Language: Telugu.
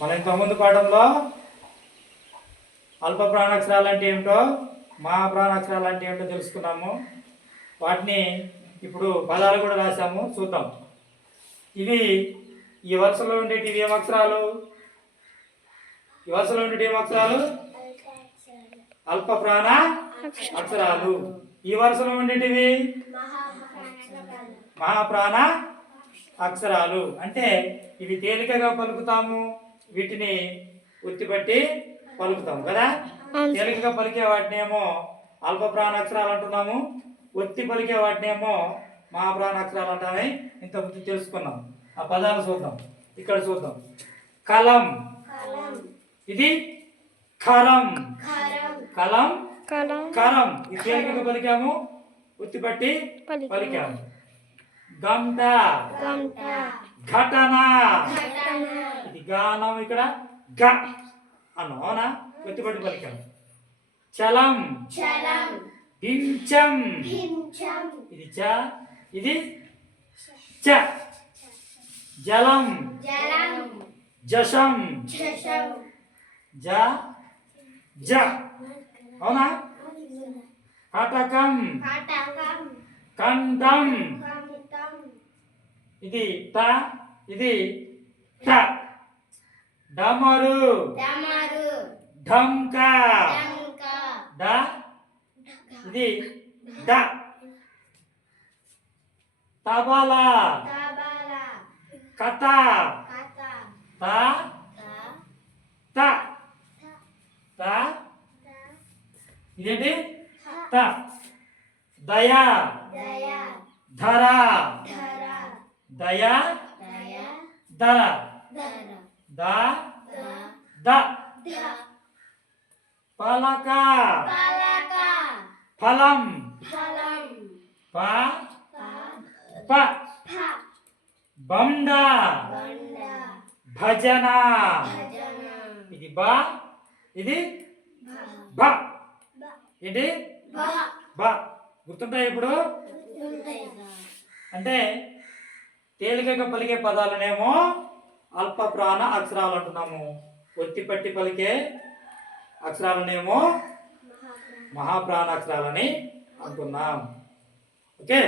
మనం ఇంతకుముందు పాఠంలో అల్ప ప్రాణాక్షరాలు అంటే ఏమిటో మహాప్రాణాక్షరాలు అంటే ఏమిటో తెలుసుకున్నాము. వాటిని ఇప్పుడు పదాలు కూడా రాసాము, చూద్దాం. ఇవి ఈ వరుసలో ఉండేటివి ఏం అక్షరాలు? ఈ వరుసలో ఉండేటి ఏం అక్షరాలు? అల్ప ప్రాణ అక్షరాలు. ఈ వరుసలో ఉండేటివి మహాప్రాణ అక్షరాలు. అంటే ఇవి తేలికగా పలుకుతాము, వీటిని ఒత్తిపట్టి పలుకుతాము కదా. తేలికగా పలికే వాటినేమో అల్ప ప్రాణాక్షరాలు అంటున్నాము, ఒత్తి పలికే వాటినేమో మహాప్రాణాక్షరాలు అంటామని ఇంతకుముందు తెలుసుకున్నాం. ఆ పదాలు చూద్దాం. ఇక్కడ చూద్దాం. కలం, ఇది ఖరం, కలం కరం. ఇది తేలికగా పలికాము, ఒత్తిపట్టి పలికాము. గంట, ఘటన, ఇది గానం, ఇక్కడ గ అన్నాం, అవునా? ఒత్తిపట్టి పలికాము. చలం, భించం, ఇది చ, ఇది చ. జలం, జషం, జ జ, అవునా? కటకం, కంఠం, ఇది ట, ఇది ట. డమరు, ఢంక, డ, ఇది డ. తబలా, కథ, త త త, ఇదేంటి? త. దయ, ధర, దయ ధర, ద ద. పలక, ఫలం, ప ప. బండ, భజన, ఇది బ, ఇది బ. ఇది బ. గుర్తుంటాయి ఇప్పుడు? అంటే తేలికగా పలికే పదాలనేమో అల్ప ప్రాణ అక్షరాలు అంటున్నాము, ఒత్తిపట్టి పలికే అక్షరాలనేమో మహాప్రాణ అక్షరాలని అంటున్నాం. ఓకే.